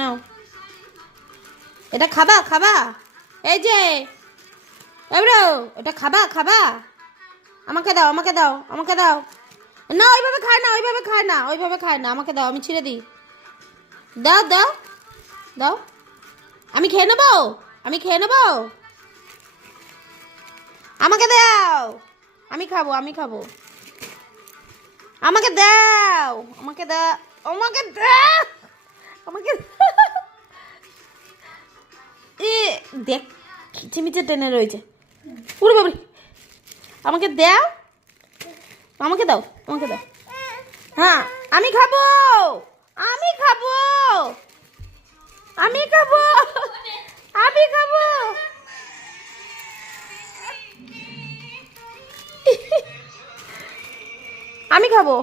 নাও, এটা খাবা খাবা? এই যে এবারো, এটা খাবা খাবা? আমাকে দাও, আমাকে দাও, আমাকে দাও। না ওইভাবে খায় না, ওইভাবে খায় না, ওইভাবে খায় না। আমাকে দাও, আমি ছিঁড়ে দিই। দাও দাও দাও, আমি খেয়ে নেবো, আমি খেয়ে নেবো। আমাকে দাও, আমি খাবো, আমি খাবো। আমাকে দাও, আমাকে দাও, আমাকে দাও, আমাকে এ দেখ, খিচিমিচে টেনে রয়েছে। উড়ে বাবরি, আমাকে দাও, আমাকে দাও, আমাকে দাও। হ্যাঁ আমি খাবো, আমি খাবো, আমি খাবো, আমি খাবো। আমি খাবো।